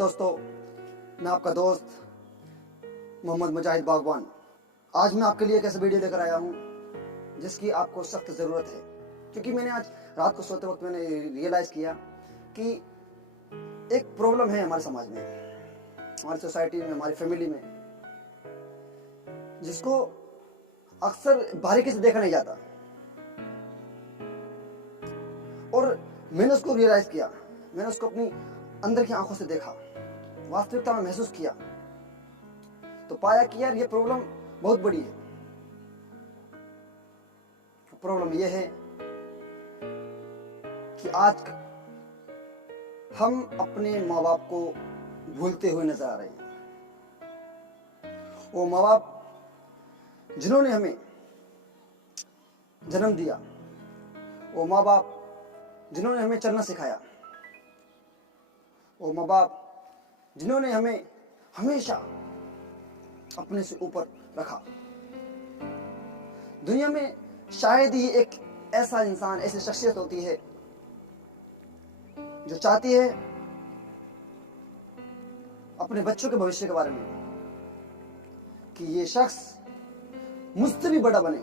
दोस्तों, मैं आपका दोस्त मोहम्मद मुजाहिद बागवान। आज मैं आपके लिए एक ऐसा वीडियो लेकर आया हूँ जिसकी आपको सख्त ज़रूरत है, क्योंकि मैंने आज रात को सोते वक्त मैंने रियलाइज़ किया कि एक प्रॉब्लम है हमारे समाज में, हमारी सोसाइटी में, हमारी फैमिली में, जिसको अक्सर बारीकी से देखा नहीं जाता। और मैंने उसको रियलाइज़ किया, मैंने उसको अपनी अंदर की आंखों से देखा, वास्तविकता में महसूस किया, तो पाया कि यार ये प्रॉब्लम बहुत बड़ी है। प्रॉब्लम ये है कि आज हम अपने माँ बाप को भूलते हुए नजर आ रहे हैं। वो माँ बाप जिन्होंने हमें जन्म दिया, वो माँ बाप जिन्होंने हमें चलना सिखाया, वो माँ बाप जिन्होंने हमें हमेशा अपने से ऊपर रखा। दुनिया में शायद ही एक ऐसा इंसान, ऐसी शख्सियत होती है जो चाहती है अपने बच्चों के भविष्य के बारे में कि ये शख्स मुझसे भी बड़ा बने,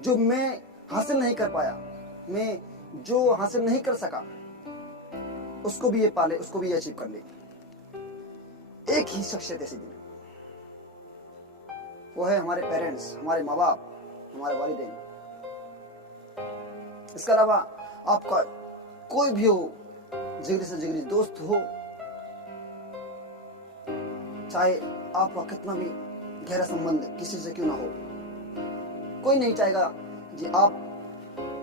जो मैं हासिल नहीं कर पाया, मैं जो हासिल नहीं कर सका, उसको भी ये पाले, उसको भी ये अचीव कर ले। एक ही शख्सियत ऐसी दी, वो है हमारे पेरेंट्स, हमारे माँ बाप, हमारे वालिदैन। इसके अलावा आपका कोई भी हो, जिगरी से जिगरी दोस्त हो, चाहे आपका कितना भी गहरा संबंध किसी से क्यों ना हो, कोई नहीं चाहेगा कि आप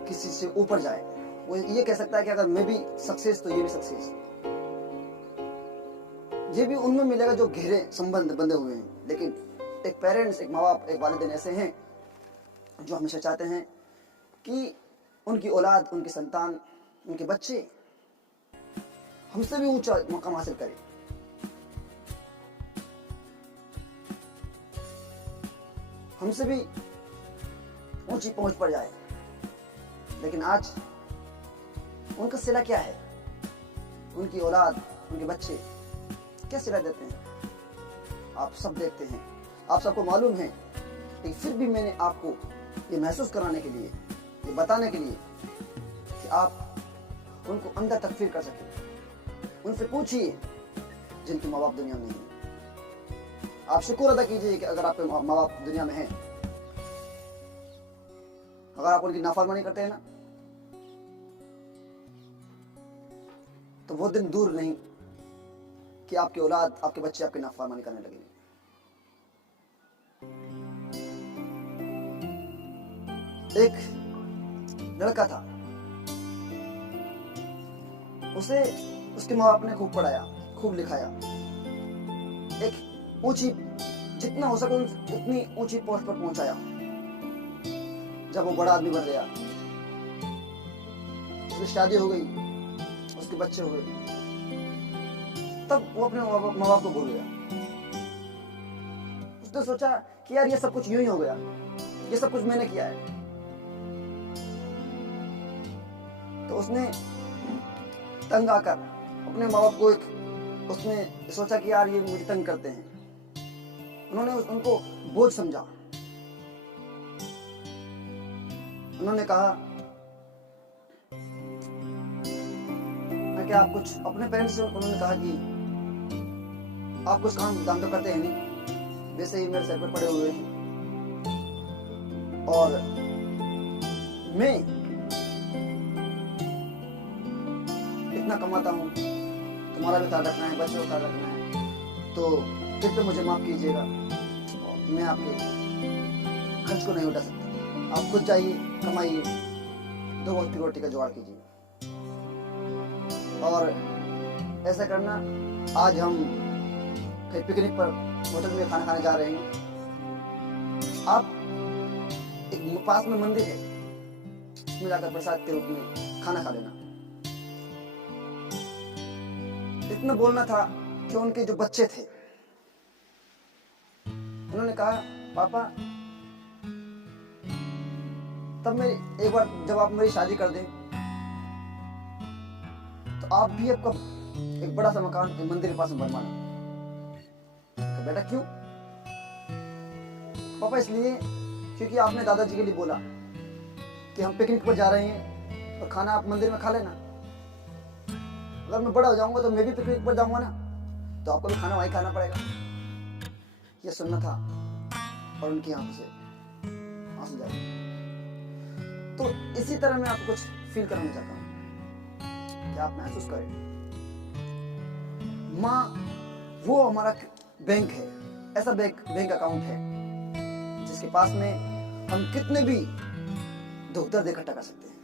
किसी से ऊपर जाए। वो ये कह सकता है कि अगर मैं भी सक्सेस तो ये भी सक्सेस। ये भी उनमें मिलेगा जो गहरे संबंध बंधे हुए हैं। लेकिन एक पेरेंट्स, एक माँ बाप, एक वालिदैन ऐसे हैं जो हमेशा चाहते हैं कि उनकी औलाद, उनकी संतान, उनके बच्चे हमसे भी ऊंचा मुकाम हासिल करें। हमसे भी ऊंची पहुंच पर जाए। लेकिन आज उनका सिला क्या है? उनकी औलाद, उनके बच्चे क्या सिला देते हैं? आप सब देखते हैं, आप सबको मालूम है। लेकिन फिर भी मैंने आपको ये महसूस कराने के लिए, ये बताने के लिए कि आप उनको अंदर तक फील कर सकें। उनसे पूछिए जिनके माँ बाप दुनिया में नहीं है। आप शुक्र अदा कीजिए कि अगर आपके माँ बाप दुनिया में हैं। अगर आप उनकी नाफरमानी करते हैं ना, तो वो दिन दूर नहीं कि आपकी औलाद, आपके बच्चे आपकी नाफरमानी करने लगेंगे। एक लड़का था, उसे उसके माँ बाप ने खूब पढ़ाया, खूब लिखाया, एक ऊंची, जितना हो सके उतनी ऊंची पोस्ट पर पहुंचाया। जब वो बड़ा आदमी बन गया, उसकी शादी हो गई, उसके बच्चे हो गए, तब वो अपने माँ बाप को भूल गया। उसने सोचा कि यार ये सब कुछ यूं ही हो गया, ये सब कुछ मैंने किया है। तो उसने तंग आकर अपने माँ बाप को उसने सोचा कि यार ये मुझे तंग करते हैं। उन्होंने उनको बोझ समझा। उन्होंने कहा कि आप कुछ अपने पेरेंट्स से, उन्होंने कहा कि आप कुछ काम दाम तो करते हैं नहीं, वैसे ही मेरे सर पर पड़े हुए हैं, और मैं इतना कमाता हूँ, तुम्हारा भी ख्याल रखना है, बच्चों का ख्याल रखना है, तो कृपया मुझे माफ कीजिएगा, मैं आपके खर्च को नहीं उठा सकता। आप खुद जाइए, कमाइए, 2 वक्त की रोटी का जुगाड़ कीजिए। और ऐसा करना, आज हम कहीं पिकनिक पर होटल में खाना खाने जा रहे हैं, आप एक पास में मंदिर है, उसमें जाकर प्रसाद के रूप में खाना खा लेना। इतना बोलना था कि उनके जो बच्चे थे, उन्होंने कहा पापा, तब मेरी एक बार जब आप मेरी शादी कर दें तो आप भी आपका एक बड़ा सा मकान एक मंदिर के पास में बनवाना। तो बेटा क्यों? पापा इसलिए क्योंकि आपने दादाजी के लिए बोला कि हम पिकनिक पर जा रहे हैं और खाना आप मंदिर में खा लेना। अगर मैं बड़ा हो जाऊंगा तो मैं भी पिकनिक पर जाऊंगा ना, तो आपको भी खाना वहीं खाना पड़ेगा। यह सुनना था और उनकी आंखों से आंसू जा रहे। तो इसी तरह मैं आपको कुछ फील कराना चाहता हूँ कि आप महसूस करें, माँ वो हमारा बैंक है, ऐसा बैंक अकाउंट है जिसके पास में हम कितने भी दुख दर्द इकट्ठा कर सकते हैं,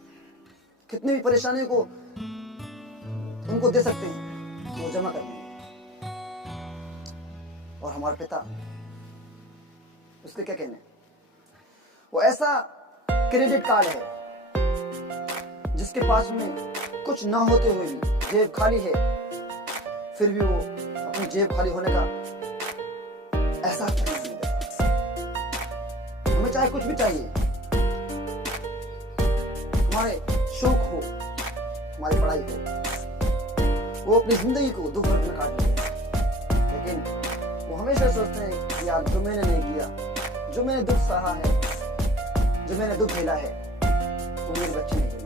कितनी भी परेशानियों को उनको दे सकते हैं, वो जमा कर लेंगे। और हमारा पिता, उसके क्या कहने, वो ऐसा क्रेडिट कार्ड है जिसके पास में कुछ ना होते हुए भी जेब खाली है, फिर भी वो अपनी जेब खाली होने का एहसास नहीं करता। हमें चाहे कुछ भी चाहिए, हमारे शौक हो, हमारी पढ़ाई हो, वो अपनी जिंदगी को दुख दर्द में काट लेते हैं, लेकिन वो हमेशा सोचते हैं कि यार जो मैंने नहीं किया, जो मैंने दुख सहा है, जो मैंने दुख झेला है, वो मेरे बच्चे नहीं झेले।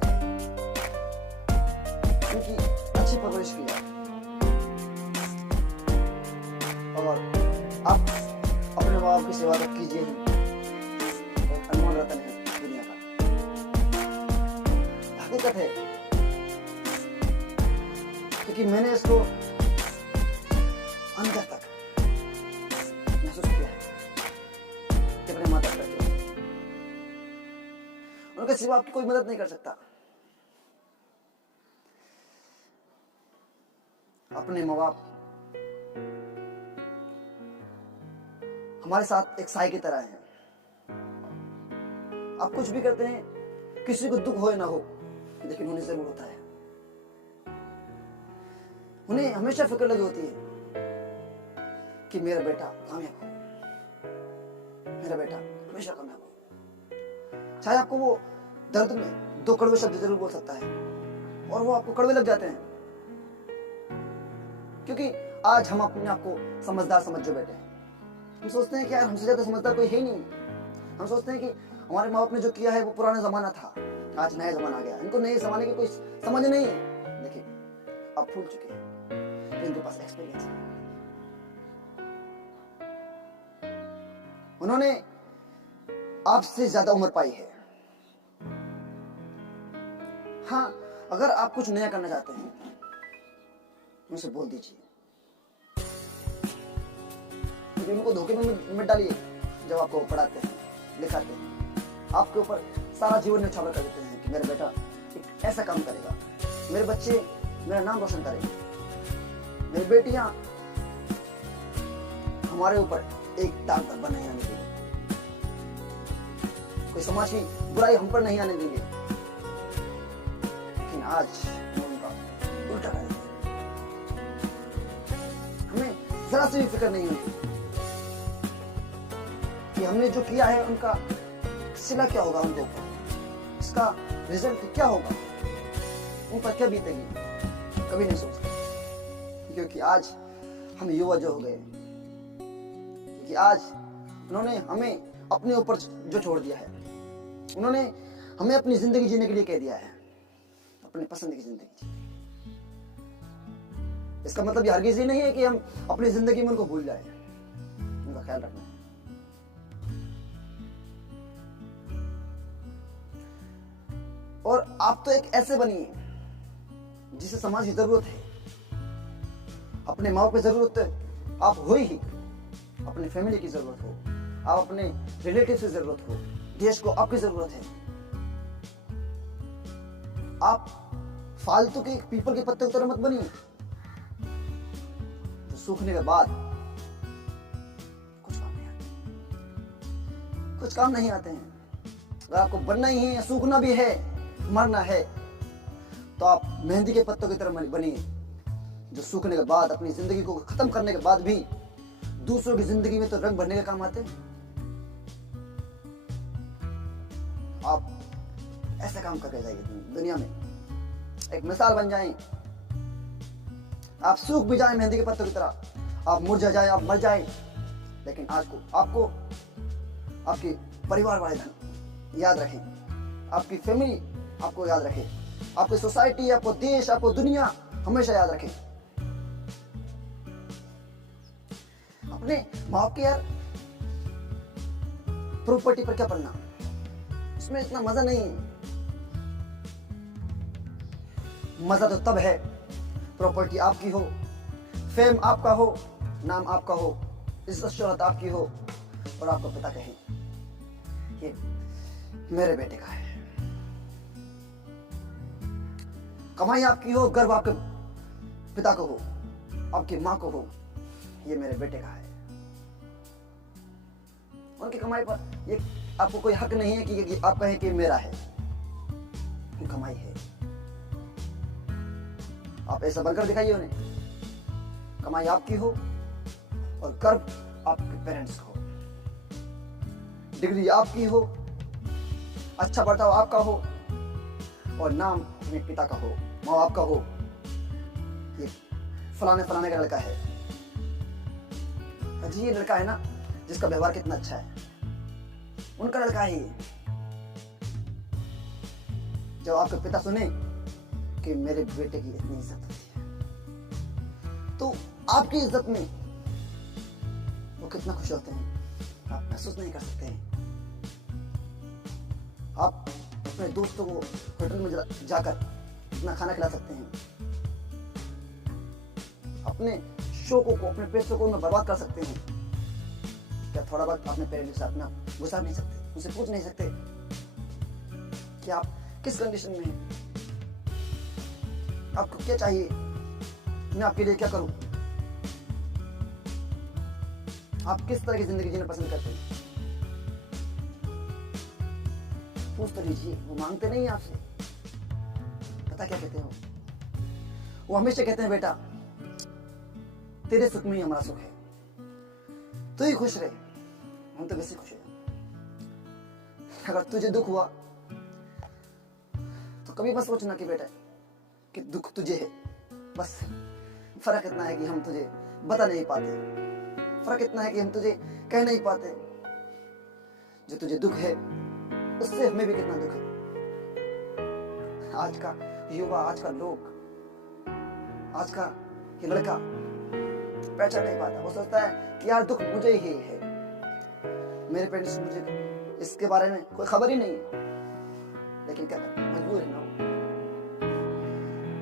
उनकी अच्छी परवरिश की जाए। और आप अपने माँ बाप की सेवा तो कीजिए ही, अनमोल रतन है दुनिया का। हकीकत है, क्योंकि मैंने इसको अंदर तक महसूस किया है कि अपने माता पिता के उनके सिवा आपकी कोई मदद नहीं कर सकता। अपने माँ बाप हमारे साथ एक साई की तरह हैं। आप कुछ भी करते हैं, किसी को दुख हो या ना हो, लेकिन उन्हें जरूर होता है। उन्हें हमेशा फिक्र लगी होती है कि मेरा बेटा कामयाब हो, मेरा बेटा हमेशा कामयाब हो। चाहे आपको वो दर्द में 2 कड़वे शब्द जरूर बोल सकता है और वो आपको कड़वे लग जाते हैं, क्योंकि आज हम अपने आप को समझदार समझ जो बैठे हैं। हम सोचते हैं कि यार हमसे ज्यादा समझदार कोई है ही नहीं। हम सोचते हैं कि हमारे माँ बाप ने जो किया है वो पुराना जमाना था, आज नया जमाना आ गया, इनको नए जमाने की कोई समझ नहीं है। देखिए अब भूल चुके हैं, तो इनके पास एक्सपीरियंस है। उन्होंने आपसे ज्यादा उम्र पाई है। हाँ, अगर आप कुछ नया करना चाहते हैं, उनसे बोल दीजिए। उनको धोखे में मत डालिए। जब आपको पढ़ाते हैं, लिखाते हैं, आपके ऊपर सारा जीवन न्यौछावर कर देते हैं कि मेरा बेटा एक ऐसा काम करेगा, मेरे बच्चे मेरा नाम रोशन करेंगे, मेरी बेटियां हमारे ऊपर एक दाग धब्बा नहीं आने देंगे, कोई समाज की बुराई हम पर नहीं आने देंगे। लेकिन आज उनका उल्टा कर देते हैं। हमें जरा सी भी फिक्र नहीं होती कि हमने जो किया है उनका सिला क्या होगा, उनको इसका रिजल्ट क्या होगा, उन पर क्या बीतेगी, कभी नहीं सोचते। क्योंकि आज हम युवा जो हो गए, क्योंकि आज उन्होंने हमें अपने ऊपर जो छोड़ दिया है, उन्होंने हमें अपनी जिंदगी जीने के लिए कह दिया है, अपनी पसंद की जिंदगी जी। इसका मतलब ये हरगिज़ ही नहीं है कि हम अपनी जिंदगी में उनको भूल जाएं, उनका ख्याल रखना है। और आप तो एक ऐसे बनिए जिसे समाज की जरूरत है। अपने माँ बाप की जरूरत आप हो ही, अपने फैमिली की जरूरत हो, आप अपने रिलेटिव की जरूरत हो, देश को आपकी जरूरत है। आप फालतू के पीपल के पत्ते की तरह मत बनिए जो सूखने के बाद कुछ काम नहीं आते हैं। अगर आपको बनना ही है, सूखना भी है, मरना है, तो आप मेहंदी के पत्तों की तरह बनिए जो सूखने के बाद, अपनी जिंदगी को खत्म करने के बाद भी दूसरों की जिंदगी में तो रंग भरने के काम आते हैं। आप ऐसे काम करके जाइए दुनिया में, एक मिसाल बन जाएं आप सूख भी जाए मेहंदी के पत्तों की तरह, आप मुरझा जाए, आप मर जाए, लेकिन आज को आपको आपके परिवार वाले धन याद रखें, आपकी फैमिली आपको याद रखे, आपकी सोसाइटी, आपको देश, आपको दुनिया हमेशा याद रखे। अपने माँ बाप के यार प्रॉपर्टी पर क्या पढ़ना, उसमें इतना मजा नहीं है। मजा तो तब है प्रॉपर्टी आपकी हो, फेम आपका हो, नाम आपका हो, इज्जत शोहरत आपकी हो और आपका पिता कहे ये मेरे बेटे का है। कमाई आपकी हो, गर्व आपके पिता को हो, आपकी माँ को हो, ये मेरे बेटे का है। उनकी कमाई पर ये आपको कोई हक नहीं है कि आप कहें कि मेरा है, ये कमाई है। आप ऐसा बनकर दिखाइए उन्हें, कमाई आपकी हो और गर्व आपके पेरेंट्स का हो, डिग्री आपकी हो, अच्छा बर्ताव आपका हो और नाम अपने पिता का हो, माँ बाप का हो, ये फलाने फलाने का लड़का है। अजी ये लड़का है ना जिसका व्यवहार कितना अच्छा है, उनका लड़का है ये। जब आपके पिता सुने कि मेरे बेटे की इतनी इज्जत होती है, तो आपकी इज्जत में वो कितना खुश होते हैं आप महसूस नहीं कर सकते हैं। आप अपने दोस्तों को होटल में जाकर इतना खाना खिला सकते हैं, अपने शौकों को, अपने पैसों को उनमें बर्बाद कर सकते हैं। क्या थोड़ा बहुत अपने पेरेंट्स से अपना गुजार नहीं सकते, उनसे पूछ नहीं सकते कि आप किस कंडीशन में हैं, आपको क्या चाहिए, मैं आपके लिए क्या करूं, आप किस तरह की जिंदगी जीना पसंद करते हैं, पूछ तो लीजिए। वो मांगते नहीं आपसे, पता क्या कहते हो, वो हमेशा कहते हैं बेटा तेरे सुख में ही हमारा सुख है, तू ही खुश रहे, हम तो वैसे खुश हैं। अगर तुझे दुख हुआ तो कभी मत सोचना कि बेटा कि दुख तुझे है, बस फर्क इतना है कि हम तुझे बता नहीं पाते, फर्क इतना है कि हम तुझे कह नहीं पाते। जो तुझे दुख है उससे हमें भी कितना दुख है। आज का युवा, आज का लोग, आज का ये लड़का पहचान नहीं पाता, वो सोचता है कि यार दुख मुझे ही है, मेरे पेरेंट्स मुझे इसके बारे में कोई खबर ही नहीं है। लेकिन क्या करें, मजबूर है ना,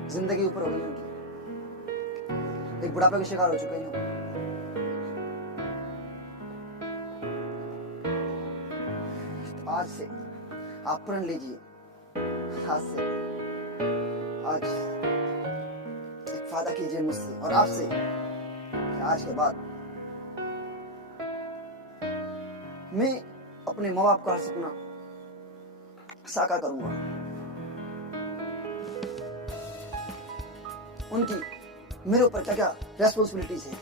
जिंदगी ऊपर हो गई उनकी, एक बुढ़ापे के शिकार हो चुके हैं। तो आज से आप प्रण लीजिए, आज से आज एक वादा कीजिए मुझसे और आपसे कि आज के बाद मैं अपने माँ बाप का हर सपना साकार करूंगा, उनकी मेरे ऊपर क्या क्या रेस्पॉन्सिबिलिटीज है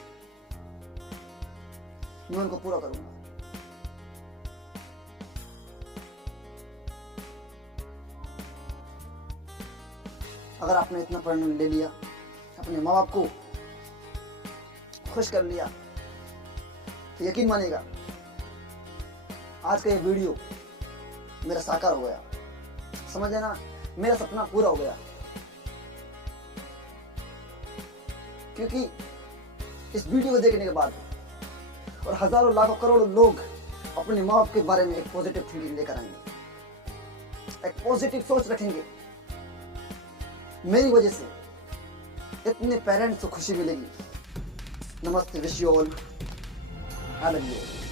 मैं उनको पूरा करूंगा। अगर आपने इतना प्रण ले लिया, अपने माँ बाप को खुश कर लिया, तो यकीन मानिएगा आज का ये वीडियो मेरा साकार हो गया, समझ लेना मेरा सपना पूरा हो गया। क्योंकि इस वीडियो को देखने के बाद और हजारों लाखों करोड़ों लोग अपने माँ बाप के बारे में एक पॉजिटिव थिंकिंग लेकर आएंगे, एक पॉजिटिव सोच रखेंगे। मेरी वजह से इतने पेरेंट्स को खुशी मिलेगी। नमस्ते, wish you all, I love you.